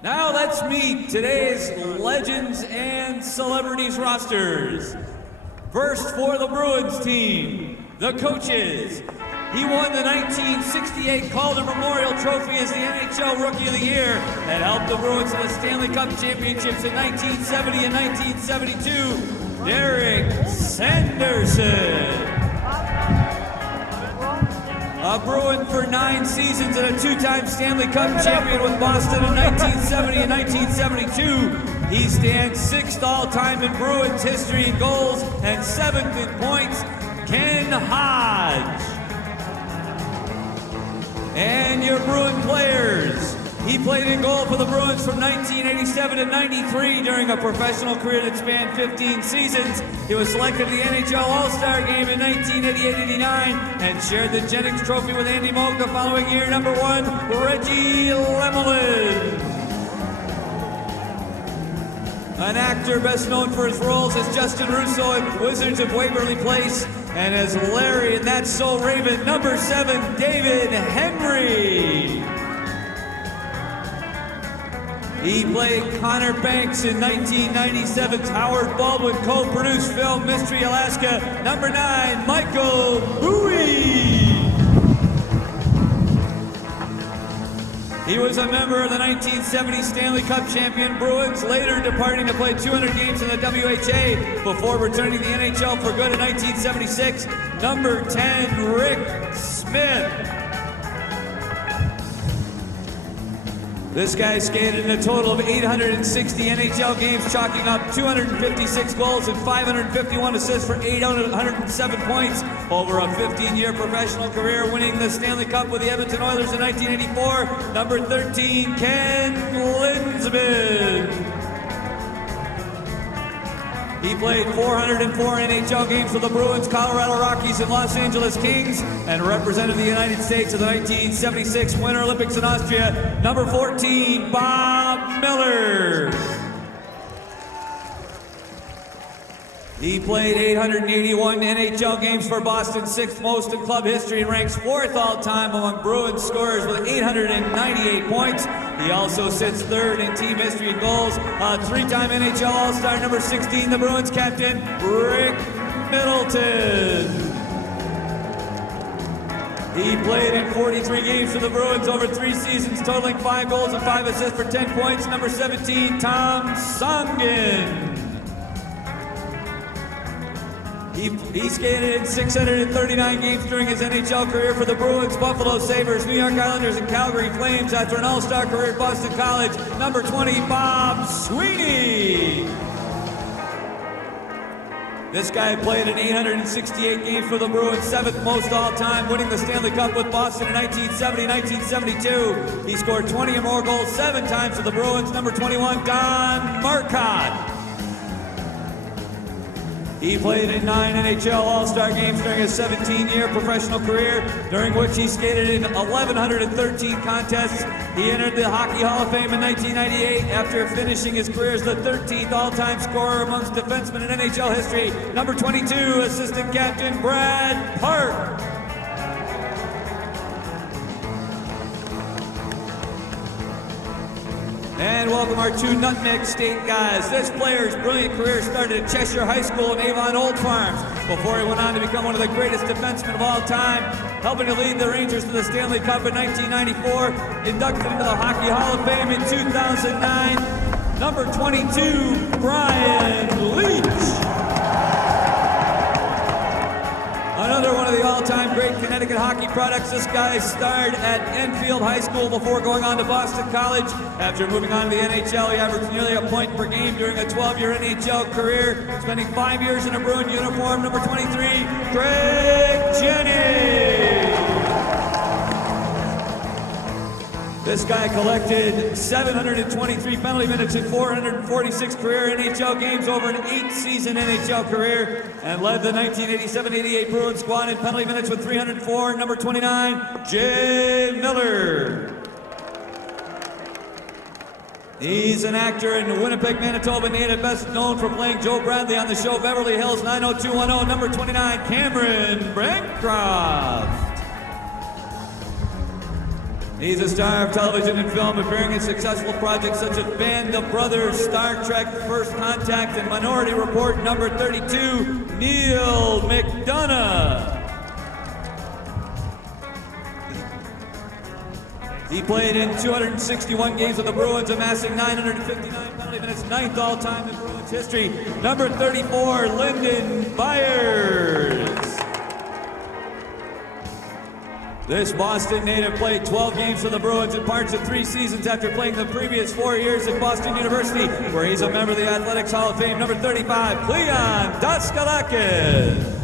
Now let's meet today's legends and celebrities rosters. First for the Bruins team, the coaches. He won the 1968 Calder Memorial Trophy as the NHL Rookie of the Year and helped the Bruins to the Stanley Cup Championships in 1970 and 1972, Derek Sanderson. A Bruin for 9 seasons and a 2-time Stanley Cup champion with Boston in 1970 and 1972. He stands 6th all-time in Bruins history in goals and 7th in points, Ken Hodge. And your Bruin players. He played in goal for the Bruins from 1987 to 93 during a professional career that spanned 15 seasons. He was selected to the NHL All-Star Game in 1988-89 and shared the Jennings Trophy with Andy Moog the following year. Number 1, Reggie Lemelin. An actor best known for his roles as Justin Russo in Wizards of Waverly Place and as Larry in That's So Raven. Number 7, David Henry. He played Connor Banks in 1997's Howard Baldwin co-produced film Mystery Alaska. Number 9, Michael Bowie. He was a member of the 1970 Stanley Cup champion Bruins, later departing to play 200 games in the WHA before returning to the NHL for good in 1976. Number 10, Rick Smith. This guy skated in a total of 860 NHL games, chalking up 256 goals and 551 assists for 807 points over a 15-year professional career, winning the Stanley Cup with the Edmonton Oilers in 1984. Number 13, Ken Linsman. He played 404 NHL games for the Bruins, Colorado Rockies, and Los Angeles Kings, and represented the United States at the 1976 Winter Olympics in Austria. Number 14, Bob Miller. He played 881 NHL games for Boston, 6th most in club history, and ranks 4th all-time among Bruins scorers with 898 points. He also sits 3rd in team history in goals. A 3-time NHL All-Star, number 16, the Bruins captain, Rick Middleton. He played in 43 games for the Bruins over 3 seasons, totaling 5 goals and 5 assists for 10 points. Number 17, Tom Songin. He skated in 639 games during his NHL career for the Bruins, Buffalo Sabres, New York Islanders, and Calgary Flames after an all-star career at Boston College. Number 20, Bob Sweeney. This guy played in 868 games for the Bruins, 7th most all-time, winning the Stanley Cup with Boston in 1970-1972. He scored 20 or more goals 7 times for the Bruins. Number 21, Don Marcotte. He played in 9 NHL All-Star games during his 17-year professional career, during which he skated in 1,113 contests. He entered the Hockey Hall of Fame in 1998 after finishing his career as the 13th all-time scorer amongst defensemen in NHL history. Number 22, Assistant Captain Brad Park. And welcome our 2 Nutmeg State guys. This player's brilliant career started at Cheshire High School in Avon Old Farms before he went on to become one of the greatest defensemen of all time, helping to lead the Rangers to the Stanley Cup in 1994, inducted into the Hockey Hall of Fame in 2009. Number 22, Brian Leach. Another one of the all-time great Connecticut hockey products. This guy starred at Enfield High School before going on to Boston College. After moving on to the NHL, he averaged nearly a point per game during a 12-year NHL career, spending 5 years in a Bruin uniform. Number 23, Greg Jennings. This guy collected 723 penalty minutes in 446 career NHL games over an 8-season NHL career and led the 1987-88 Bruins squad in penalty minutes with 304. Number 29, Jay Miller. He's an actor and Winnipeg, Manitoba native, best known for playing Joe Bradley on the show Beverly Hills 90210. Number 29, Cameron Bancroft. He's a star of television and film, appearing in successful projects such as Band of Brothers, Star Trek First Contact, and Minority Report number 32, Neil McDonough. He played in 261 games with the Bruins, amassing 959 penalty minutes, 9th all-time in Bruins history. Number 34, Lyndon Byers. This Boston native played 12 games for the Bruins in parts of 3 seasons after playing the previous 4 years at Boston University, where he's a member of the Athletics Hall of Fame. Number 35, Leon Daskalakis.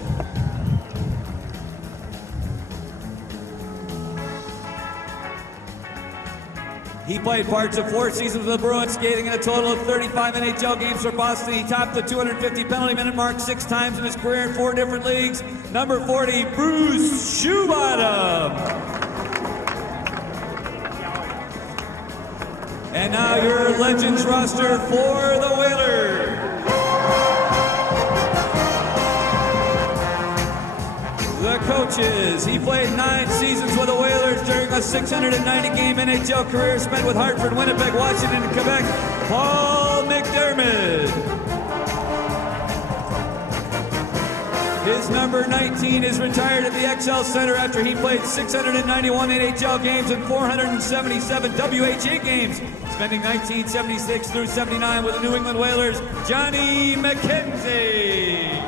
He played parts of 4 seasons with the Bruins, skating in a total of 35 NHL games for Boston. He topped the 250 penalty minute mark 6 times in his career in 4 different leagues. Number 40, Bruce Shoebottom. And now your Legends roster for the Whalers. The coaches. He played 9 seasons with the Whalers during a 690-game NHL career spent with Hartford, Winnipeg, Washington, and Quebec. Paul McDermott. His number 19 is retired at the XL Center after he played 691 NHL games and 477 WHA games, spending 1976 through 79 with the New England Whalers. Johnny McKenzie.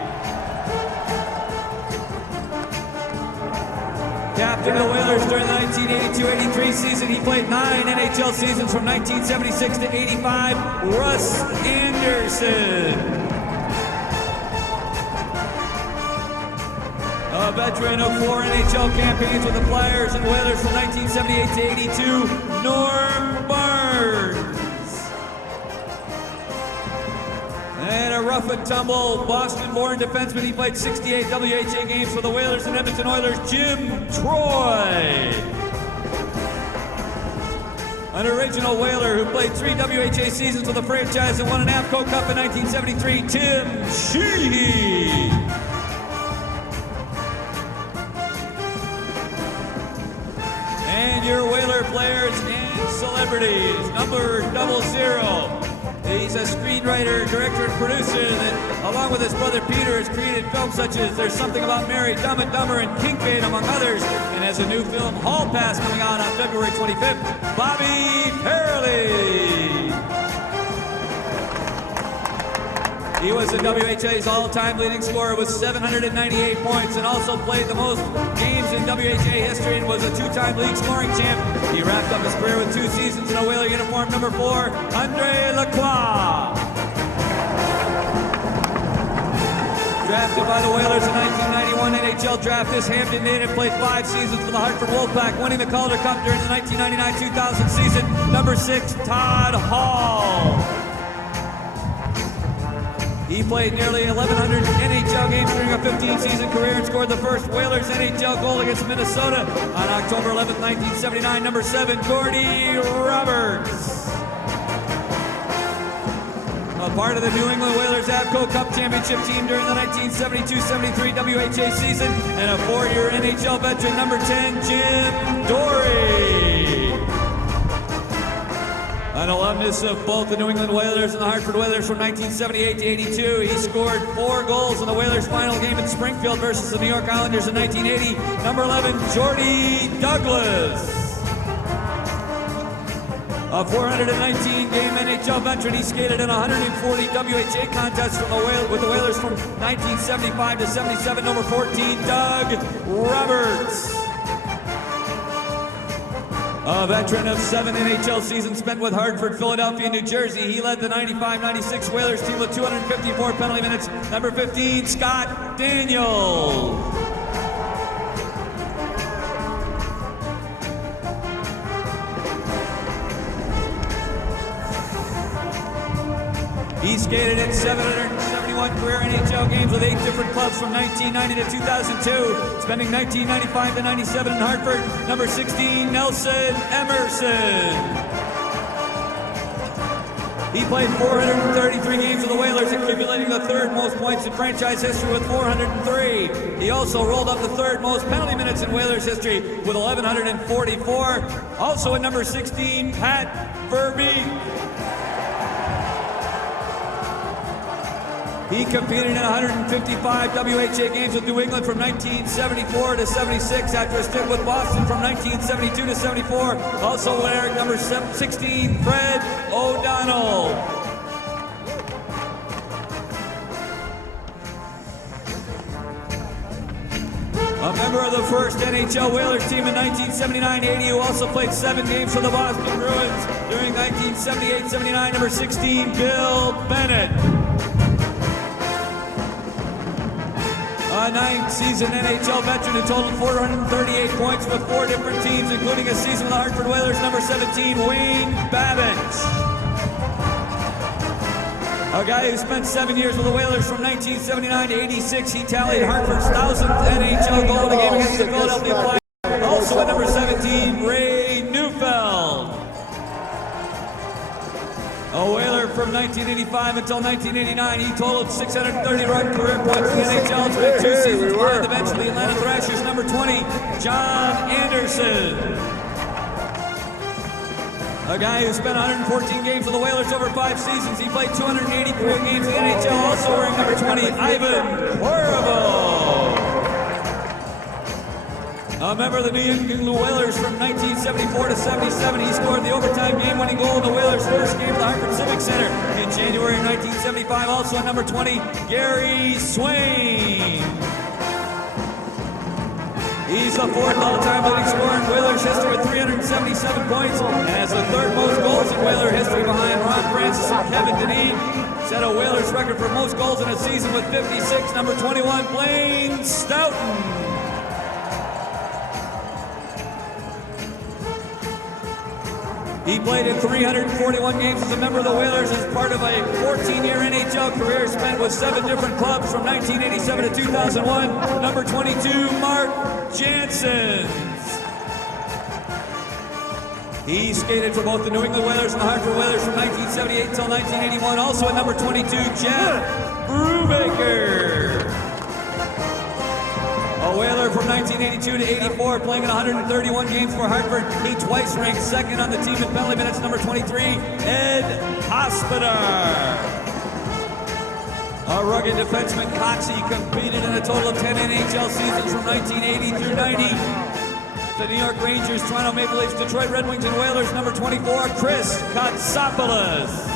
Captain of the Whalers during the 1982-83 season. He played 9 NHL seasons from 1976 to 85. Russ Anderson. A veteran of 4 NHL campaigns with the Flyers and Whalers from 1978 to 82. Norm Barnes. And a rough and tumble Boston-born defenseman. He played 68 WHA games for the Whalers and Edmonton Oilers. Jim Troy. An original Whaler who played 3 WHA seasons with the franchise and won an AMCO Cup in 1973. Tim Sheehy. And your Whaler players and celebrities. Number 00. He's a screenwriter, director, and producer that, along with his brother Peter, has created films such as There's Something About Mary, Dumb and Dumber, and Kinkbait, among others, and has a new film, Hall Pass, coming out on February 25th. Bobby Fairley. He was the WHA's all-time leading scorer with 798 points and also played the most games in WHA history and was a 2-time league scoring champ. He wrapped up his career with 2 seasons in a Whaler uniform. Number 4, Andre Lacroix. Drafted by the Whalers in 1991 NHL draft, this Hampton native played 5 seasons for the Hartford Wolfpack, winning the Calder Cup during the 1999-2000 season. Number 6, Todd Hall. He played nearly 1,100 NHL games during a 15-season career and scored the first Whalers NHL goal against Minnesota on October 11, 1979. Number 7, Gordy Roberts. A part of the New England Whalers AMCO Cup championship team during the 1972-73 WHA season, and a 4-year NHL veteran. Number 10, Jim Dorey. An alumnus of both the New England Whalers and the Hartford Whalers from 1978 to 82. He scored 4 goals in the Whalers' final game in Springfield versus the New York Islanders in 1980. Number 11, Jordy Douglas. A 419-game NHL veteran, he skated in 140 WHA contests with the Whalers from 1975 to 77. Number 14, Doug Roberts. A veteran of 7 NHL seasons spent with Hartford, Philadelphia, New Jersey. He led the 95-96 Whalers team with 254 penalty minutes. Number 15, Scott Daniels. He skated in 771 career NHL games with 8 different clubs from 1990 to 2002, spending 1995 to 97 in Hartford. Number 16, Nelson Emerson. He played 433 games with the Whalers, accumulating the 3rd most points in franchise history with 403. He also rolled up the third most penalty minutes in Whalers history with 1,144. Also at number 16, Pat Verbeek. He competed in 155 WHA games with New England from 1974 to 76 after a stint with Boston from 1972 to 74. Also wearing number 16, Fred O'Donnell. A member of the first NHL Whalers team in 1979-80 who also played 7 games for the Boston Bruins during 1978-79, number 16, Bill Bennett. A 9-season NHL veteran who totaled 438 points with 4 different teams, including a season with the Hartford Whalers, number 17, Wayne Babbitt. A guy who spent 7 years with the Whalers from 1979 to 86. He tallied Hartford's 1,000th NHL goal in a game against the Philadelphia Flyers. Also at number 17, Ray Neufeld. A Whaler from 1985 until 1989. He totaled 630 run career points in the NHL. Spent 2 seasons behind the bench for the Atlanta Thrashers. Number 20, John Anderson. A guy who spent 114 games with the Whalers over 5 seasons. He played 280 career games in the NHL. Also wearing number 20, Ivan Corvo. A member of the New England Whalers from 1974 to 77. He scored the overtime game-winning goal in the Whalers' first game at the Hartford Civic Center in January 1975. Also at number 20, Gary Swain. He's the 4th all-time leading scorer in Whalers history with 377 points and has the 3rd most goals in Whaler history behind Ron Francis and Kevin Dineen. Set a Whalers record for most goals in a season with 56. Number 21, Blaine Stoughton. He played in 341 games as a member of the Whalers as part of a 14-year NHL career spent with 7 different clubs from 1987 to 2001. Number 22, Mark Jansen. He skated for both the New England Whalers and the Hartford Whalers from 1978 until 1981. Also at number 22, Jeff Brubaker. A Whaler from 1982 to 84, playing in 131 games for Hartford. He twice ranked 2nd on the team in penalty minutes. Number 23, Ed Hospodar. A rugged defenseman, Coxey competed in a total of 10 NHL seasons from 1980 through 90. The New York Rangers, Toronto Maple Leafs, Detroit Red Wings, and Whalers. Number 24, Chris Kotsopoulos.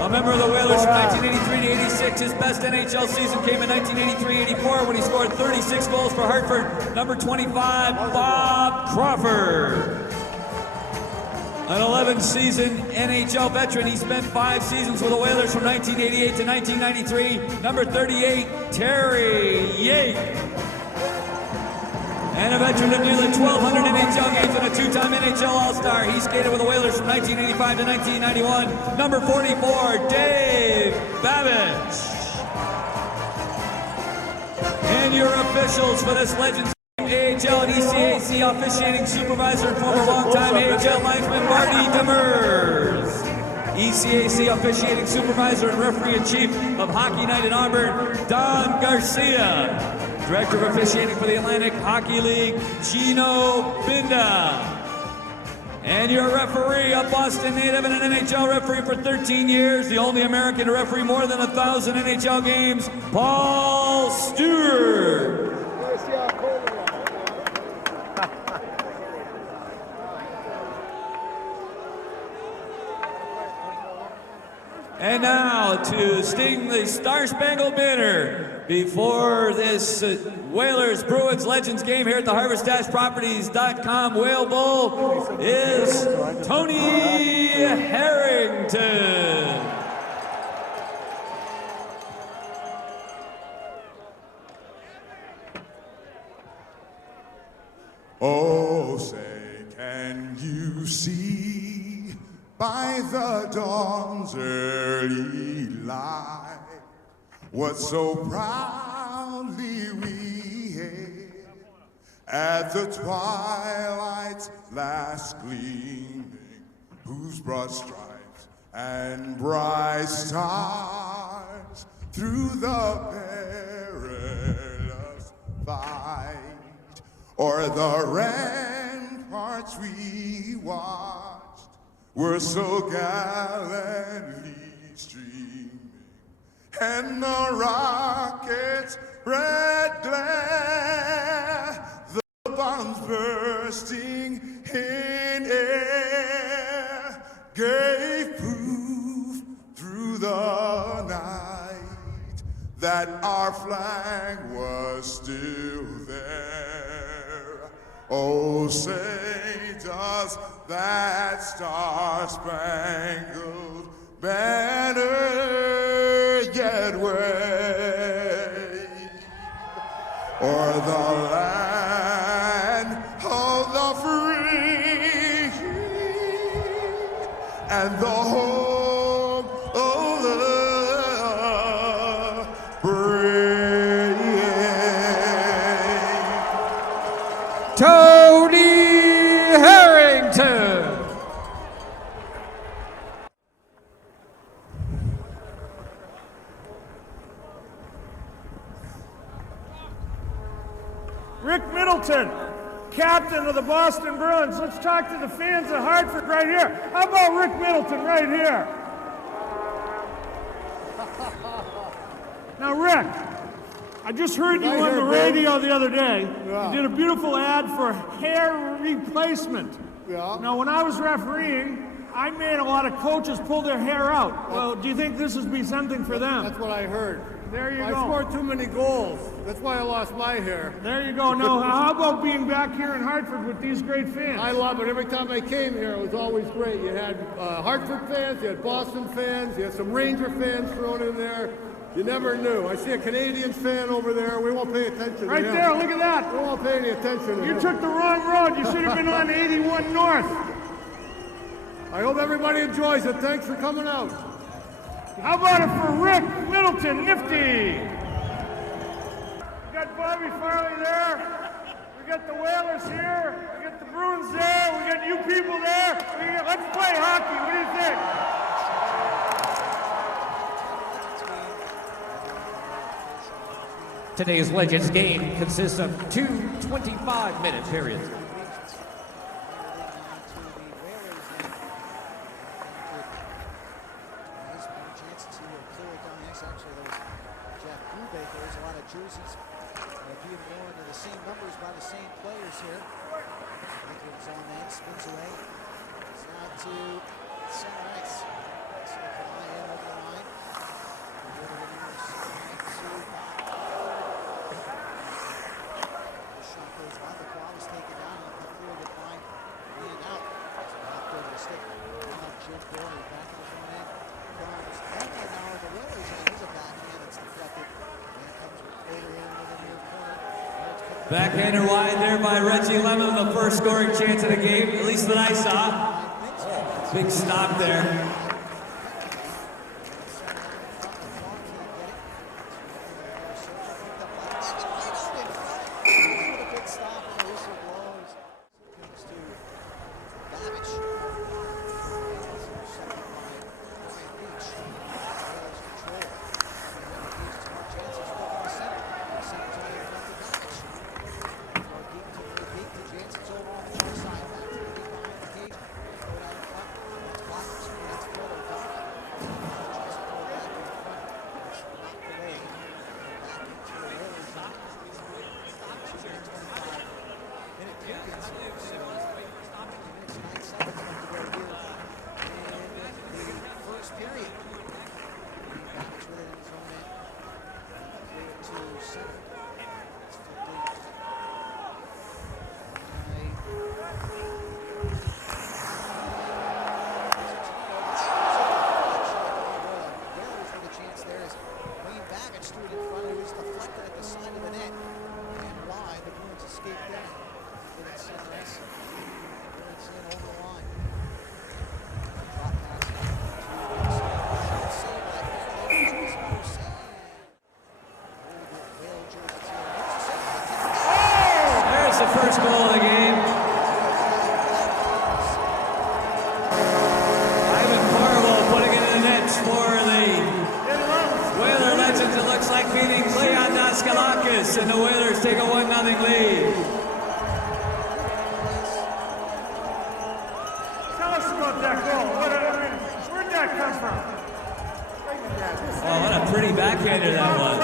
A member of the Whalers from 1983 to 86. His best NHL season came in 1983-84 when he scored 36 goals for Hartford. Number 25, Bob Crawford. An 11-season NHL veteran. He spent 5 seasons with the Whalers from 1988 to 1993. Number 38, Terry Yake. And a veteran of nearly 1,200 NHL games and a 2-time NHL All-Star. He skated with the Whalers from 1985 to 1991. Number 44, Dave Babbage. And your officials for this Legends AHL and ECAC officiating supervisor and former longtime AHL linesman Marty Demers. ECAC officiating supervisor and referee-in-chief of Hockey Night in Auburn, Don Garcia. Director of officiating for the Atlantic Hockey League, Gino Binda. And your referee, a Boston native and an NHL referee for 13 years, the only American to referee more than 1,000 NHL games, Paul Stewart. And now to sting the Star-Spangled Banner before this Whalers Bruins Legends game here at the HarvestDashProperties.com Whale Bowl is Tony Harrington. Oh, say, can you see by the dawn's early light what so proudly we hailed at the twilight's last gleaming, whose broad stripes and bright stars through the or the ramparts we watched were so gallantly streaming, and the rockets' red glare, the bombs bursting in air, gave proof through the night that our flag was still there. Oh, say does that star-spangled banner yet wave o'er the land of the free and the home of the brave? Tony Harrington. Rick Middleton, captain of the Boston Bruins. Let's talk to the fans of Hartford right here. How about Rick Middleton right here? Now, Rick, I just heard you on the radio the other day. Yeah. You did a beautiful ad for hair replacement. Yeah. Now, when I was refereeing, I made a lot of coaches pull their hair out. Well, do you think this would be something for them? That's what I heard. There you I go. scored too many goals. That's why I lost my hair. There you go. Now, how about being back here in Hartford with these great fans? I love it. Every time I came here, it was always great. You had Hartford fans, you had Boston fans, you had some Ranger fans thrown in there. You never knew. I see a Canadians fan over there. We won't pay attention Right to him. there, look at that. We won't pay any attention to You him. took the wrong road. You should have been on 81 North. I hope everybody enjoys it. Thanks for coming out. How about it for Rick Middleton, nifty? We got Bobby Farley there. We got the Whalers here. We got the Bruins there. We got you people there. Let's play hockey. What do you think? Today's Legends game consists of two 25-minute periods. Jerseys being worn in the same numbers by the same players here. Lincoln's on that, spins away. It's now to center ice. So fly in over the line. The shot goes by, the ball is taken down, and the clear the line and out. It's knocked over the stick. Now Jim Dory back in his own end. Comes backhand now on the Whalers, and here's a backhand that's deflected. Backhander wide there by Reggie Lemon, the first scoring chance of the game, at least that I saw. Big stop there. First goal of the game. Ivan Corvo putting it in the nets for the Whaler Legends. It looks like beating Leon Daskalakis, and the Whalers take a 1-0 lead. that goal. Where'd that come from? Oh, what a pretty backhander that was.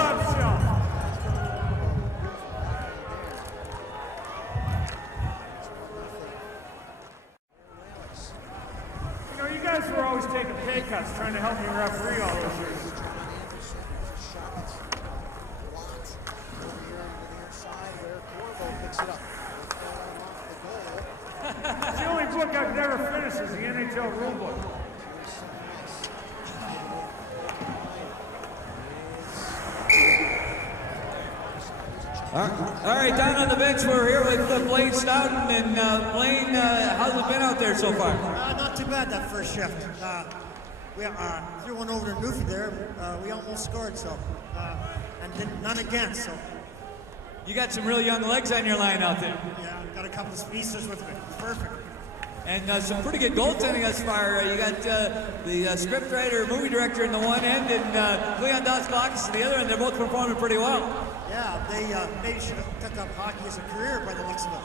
You know, you guys were always taking pay cuts trying to help me referee all those years. It's the only book I've never finished is the NHL rulebook. All right, down on the bench, we're here with Blaine Stoughton. And Blaine, how's it been out there so far? Not too bad that first shift. We threw one over to Newfie there. We almost scored, so and none again. So You got some real young legs on your line out there. yeah, got a couple of speedsters with me. Perfect. And some pretty good goaltending thus far. You got the scriptwriter, movie director in the one end, and Leon Doskalakis in the other end. They're both performing pretty well. Yeah, they maybe should have took up hockey as a career by the looks of it.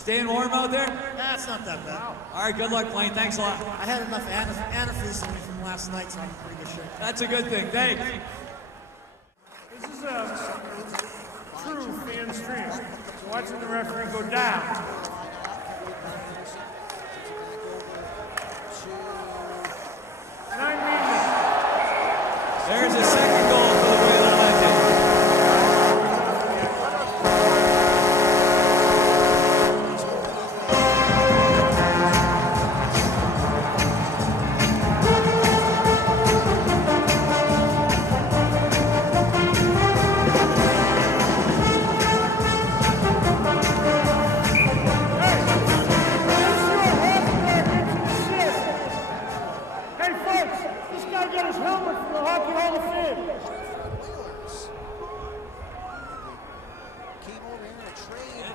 Staying warm out there? Yeah, it's not that bad. All right, good luck, Blaine. Thanks a lot. I had enough anaphylaxis from last night, so I'm in pretty good shape. That's a good thing. Thanks. This is a true fan stream. Watching the referee go down. And I mean this. There's a second goal for the Whaler Legends. Hey folks, this guy got his helmet from the Hockey Hall of Fame. Came over here to trade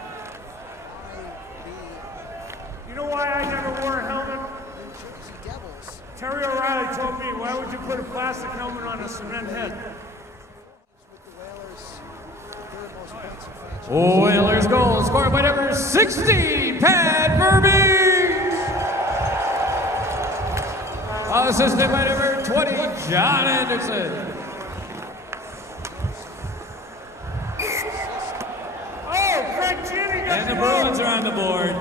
You know why I never wore a helmet? the New Jersey Devils. Terry O'Reilly told me, why would you put a plastic helmet on a cement head? With the Whalers, third most points in franchise. Whalers goal scored by number 60, Pat Verbeek. Assisted by number 20, John Anderson. Oh, Craig Gini got And the the Bruins goal. are on the board.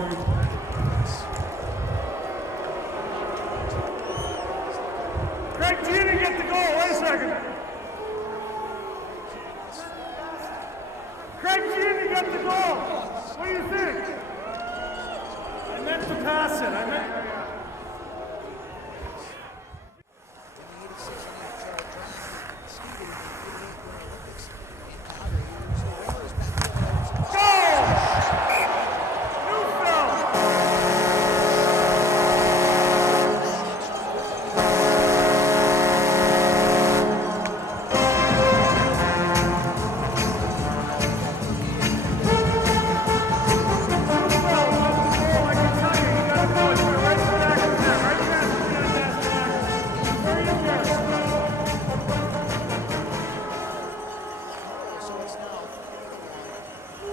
Craig Gini got the goal. Wait a second. Craig Gini got the goal. What do you think? I meant to pass it. I meant.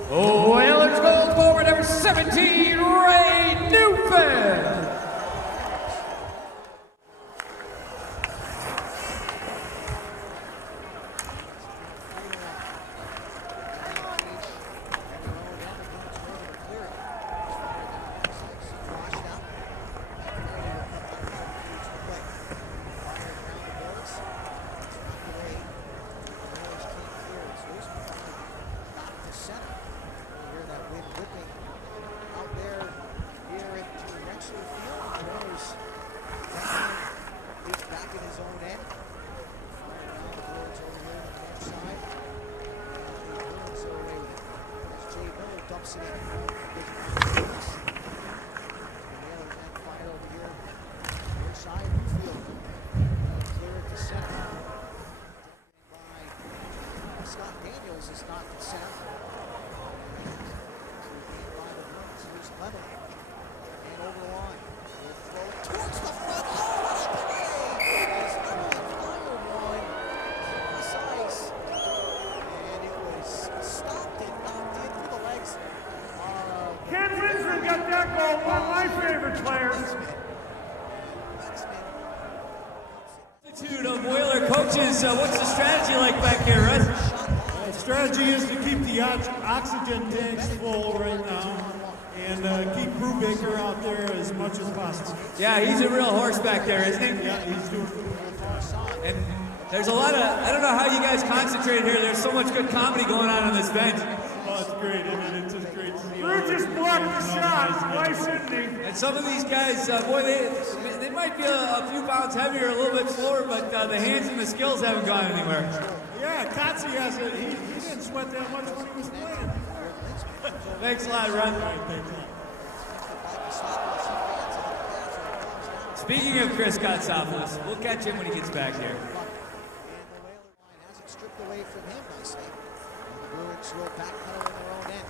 Whalers goal forward number 17, Ray Newfeld. coaches, what's the strategy like back here, Russ? The strategy is to keep the oxygen tanks full right now and keep Brubaker out there as much as possible. Yeah, he's a real horse back there, isn't he? Yeah, he's doing And there's a lot of, I don't know how you guys concentrate here. There's so much good comedy going on this bench. Oh, it's great. I mean, it's just great to see. Drew just blocked the shot. Why shouldn't he? And some of these guys, boy, they might be a few pounds heavier, a little bit slower, but the hands and the skills haven't gone anywhere. Yeah, Kotze has it. He didn't sweat that much when he was playing. Thanks a lot, Ron. Speaking of Chris Kotsopoulos, we'll catch him when he gets back here. And the Whaler line has it stripped away from him nicely. The Bruins will backpedal in their own end.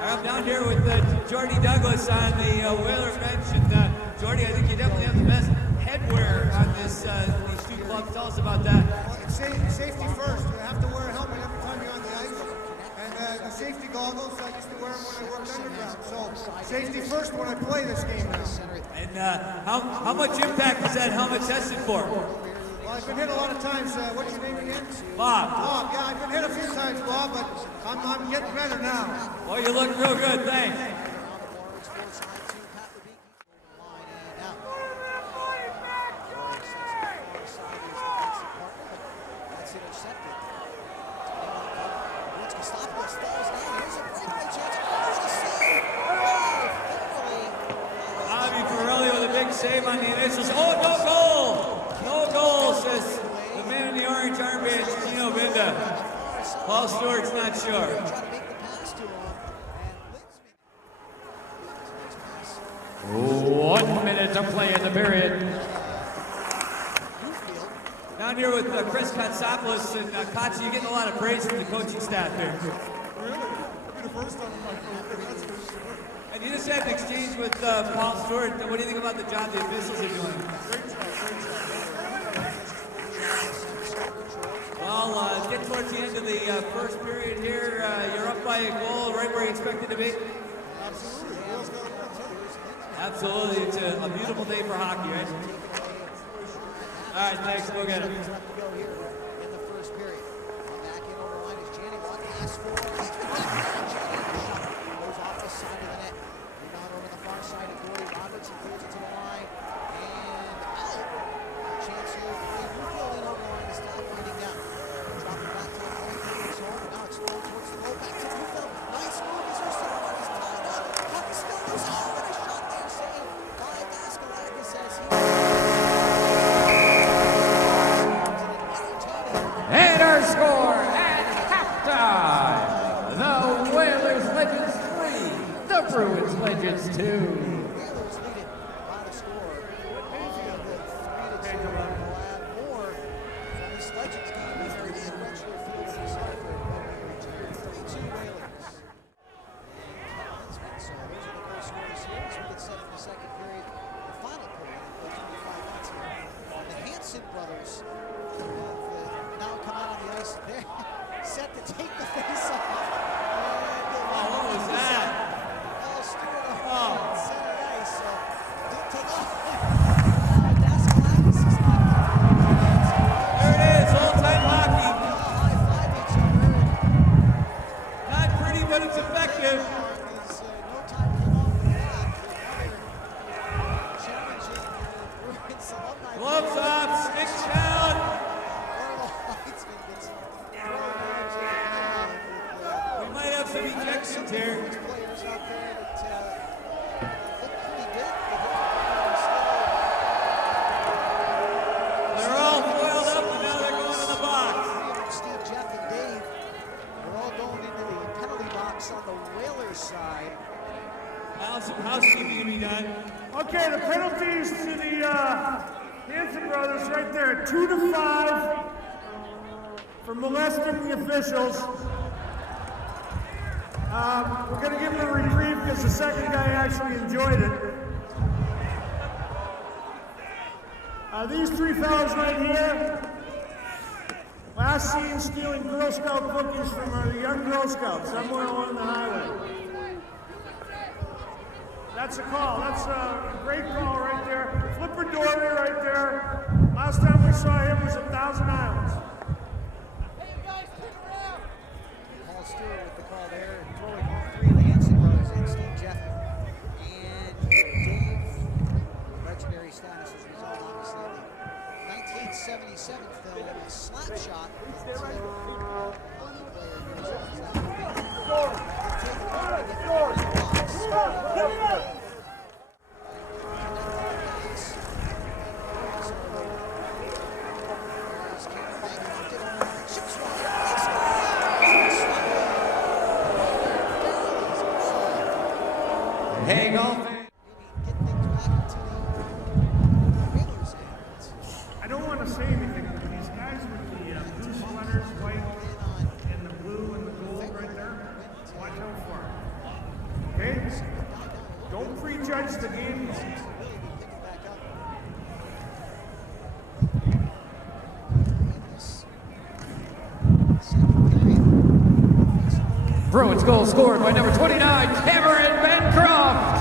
I'm down here with Jordy Douglas on the Whaler bench, and Jordy, I think you definitely have the best headwear on this these two clubs. Tell us about that. Well, it's safety first. You have to wear a helmet every time you're on the ice. And the safety goggles, I used to wear them when I worked underground. So safety first when I play this game now. And how much impact is that helmet tested for? Well, I've been hit a lot of times. What's your name again? Bob. Bob, yeah, I've been hit a few times, Bob, but I'm getting better now. Well, you look real good, thanks. That's intercepted. Kotsopoulos falls down. Here's a breakaway chance. There's a save. Bobby Pirelli with a big save on the initials. Oh, no goal! No goal, says the man in the orange armband, Gino Vinda. Paul Stewart's not sure. Try to make the pass to him. And 1 minute to play in the period. Down here with Chris Kotsopoulos and Kotze, you're getting a lot of praise from the coaching staff here. Really? That'll be the first time in my career, that's for sure. And you just had an exchange with Paul Stewart. What do you think about the job the officials are doing? Great job, great job. Well, get towards the end of the first period here. You're up by a goal, right where you expected to be. Absolutely. Wales got a win, too. Absolutely, it's a beautiful day for hockey, right? All right, thanks. Go get it. left to go here in the first period. Back in over the line is Janny. One pass for goes off the side of the net. Rebound over the far side of Gordy Roberts. He clears it to the line. And out. Chance here for the Newfield in over the line. The stop winding down. Dropping back to the point. It's home. Now it's thrown towards the goal. Back to Newfield. Nice move. Is there someone? He's tied up. Puck is still loose. Oh, and a shot there. Saved by Gaskalakis as he... And our score at halftime. The Whalers Legends 3, the Bruins Legends 2. Whalers lead it by the score of 3-2. We'll have more from this Legends game here at Wexler Field in Hartford. 3-2 Whalers. And so those are the goal scorers here as we get set for the second period. The final period in 25 minutes here. The Hanson brothers have now come out on the ice. They're set to take the face-off. What was that? Stewart Oh. center ice, so didn't take off. Gaskalakis is not There it is, old-time hockey. high-five each other. Not pretty, but it's effective. No time came off the back. Another challenging Bruins alumni. Gloves off, sticks down. Orville Heitzman gets thrown out. We might have some ejections here. Players out there that look pretty good. They're all foiled up, and now they're going to the box. Steve, Jeff, and Dave are all going into the penalty box on the Whalers side. Now some housekeeping to be done. Okay, the penalties to the Hanson brothers right there, 2-5 for molesting the officials. We're going to give them a reprieve because the second guy actually enjoyed it. These three fellas right here, last seen stealing Girl Scout cookies from the young Girl Scouts somewhere along the highway. That's a call. That's a great call right there. Flip for Dory right there. Last time we saw him was at Thousand Islands. Paul Stewart with the call there, throwing all three of the Hanson brothers in, Steve Jeff and Dave. Legendary status as a result, obviously, of the 1977 film, Slap Shot. Hey, golf. I don't want to say anything, but these guys with the blue sweaters, white, and the blue and the gold right there, watch out for them. Okay? Don't prejudge the game. Bruins goal scored by number 29, Cameron Bancroft.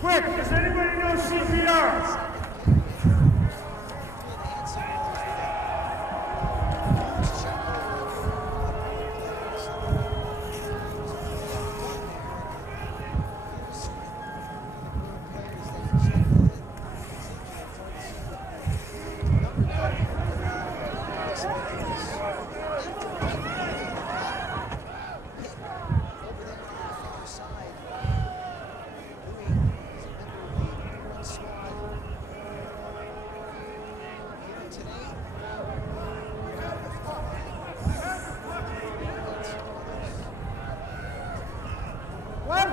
Quick, does anybody know CPR? What?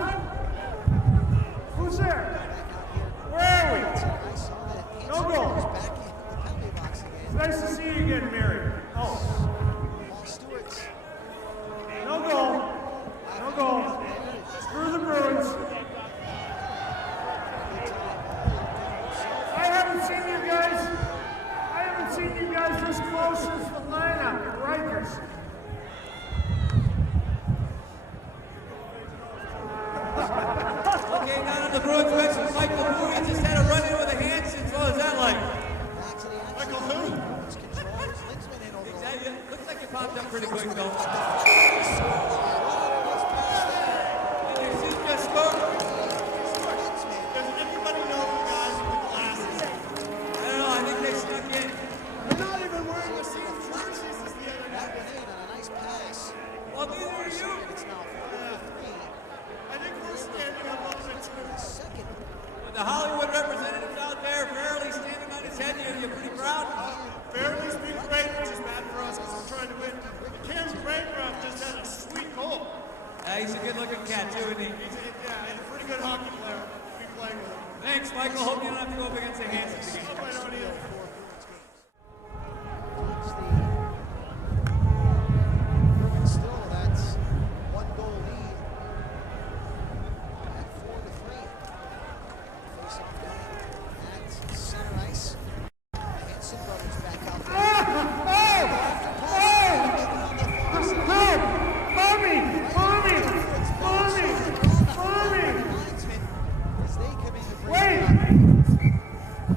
Who's there? Where are we? No goal. It's nice to see you again, Mary. Oh. No goal. No goal. Screw the Bruins. I haven't seen you guys this close since the lineup at Rikers. Okay, down on the Bruins bench with Michael Bowie. Just had a run-in with the Hansons. What was that like? Michael who? Exactly. Looks like you popped up pretty quick, though. And your seat just spoke. Does everybody know the guys with the glasses? I don't know. I think they snuck in. They're not even wearing the same jerseys as the other That guy. went in on a nice pass. Well, neither are you. It's now 4-3. I think we're standing up on the two. Second. With the Hollywood representatives out there, Fairley standing on his head, you're pretty proud. Fairly's been great, which is bad for us because we're trying to win. Cam Bancroft just had a sweet goal. He's a good-looking cat, too, isn't he? He's a pretty good hockey player. We'll be playing with him. Thanks, Michael. Hope you don't have to go up against the Hansons again. Hope I don't either. Still, that's one goal lead at 4-3. Face off down at center ice. The Hanson brothers back out there. Mommy! As they come in to bring Wait! it up.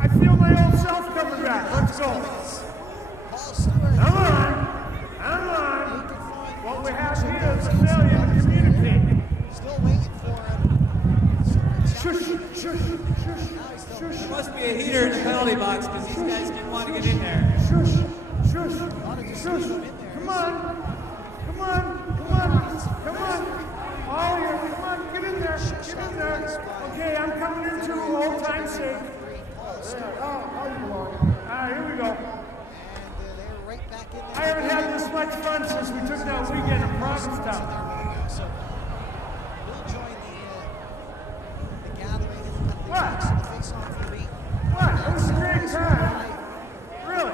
I feel my old self coming back. Let's go. Paul Stewart. Come on. What we have here is a failure to communicate. Still waiting for him. Shush. There must be a heater in the penalty box because these guys didn't want to get in there. Shush. Come on. All of you, come on, get in there. Okay, I'm coming in too, old time's sake. Here we go. And they're right back in there. I haven't had this much fun since we took that weekend in Provincetown. So we'll join the gathering in the penalty What? box in the face-off will be. What? It was a great time. Really?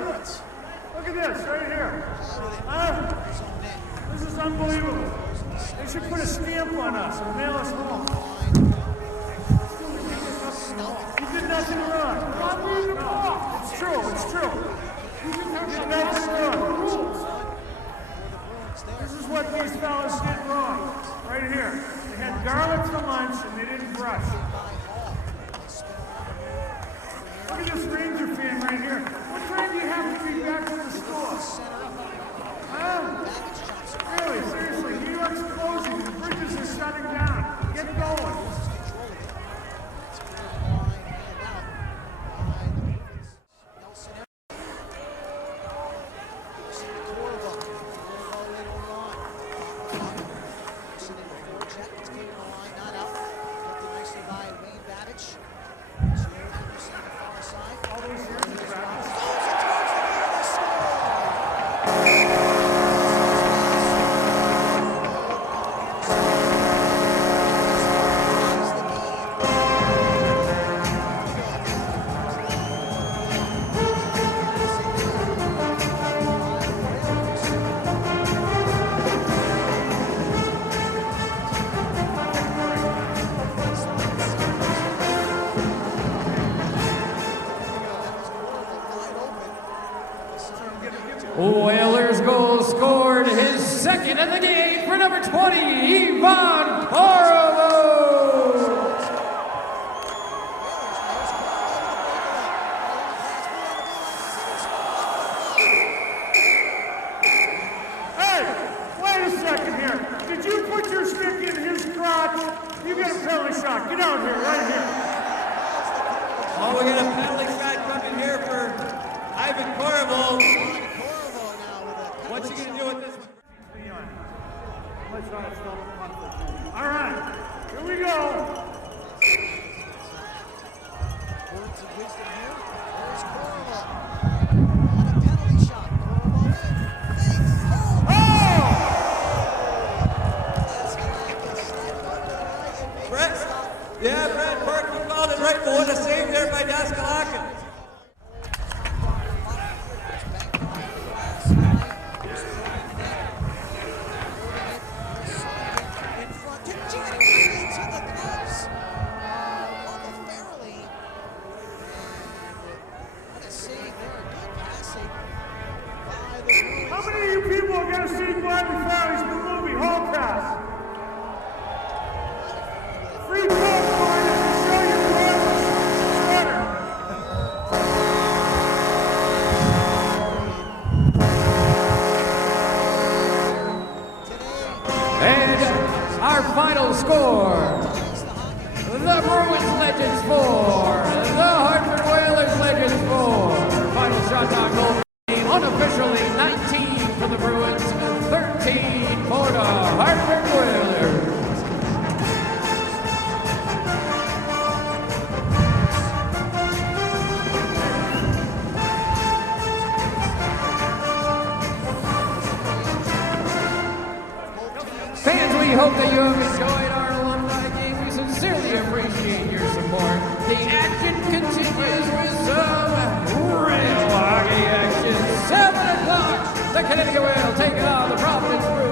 Look at this right here. This is unbelievable. They should put a stamp on us and mail us home. You did nothing wrong. No, it's true, it's true. There's nothing wrong. This is what these fellas did wrong. Right here. They had garlic for lunch and they didn't brush. Look at this Ranger fan right here. What time do you have to be back to the store? Huh? Really, seriously, New York's closing. The bridges are shutting down. Get going. Whalers goal scored, his second of the game for number 20, Ivan Korovo. Hey, wait a second here. Did you put your stick in his crotch? You get a penalty shot. Get out here, right here. Oh, we got a penalty shot coming here for Ivan Korovo. What's he going to do with this one? All right, here we go. Words of wisdom here. There's Korovo. On a penalty shot. Korovo in. Thanks. Oh! That's going to slide it over the right and make Brett, it stop. yeah, Brett Parkey called it right, but what a save there by Daskalakis. How many of you people are going to see Bobby Farley's new movie, Hall Pass? Free popcorn if you show your boy sweater. And our final score, the Bruins Legends 4, the Hartford Whalers Legends 4. Final shots on goal. Unofficially 19 for the Bruins, 13 for the Hartford Whalers. Fans, we hope that you have enjoyed our alumni game. We sincerely appreciate your support. The action continues with some real hockey action. 7 o'clock, the Canadian Whale taking on the Providence Bruins.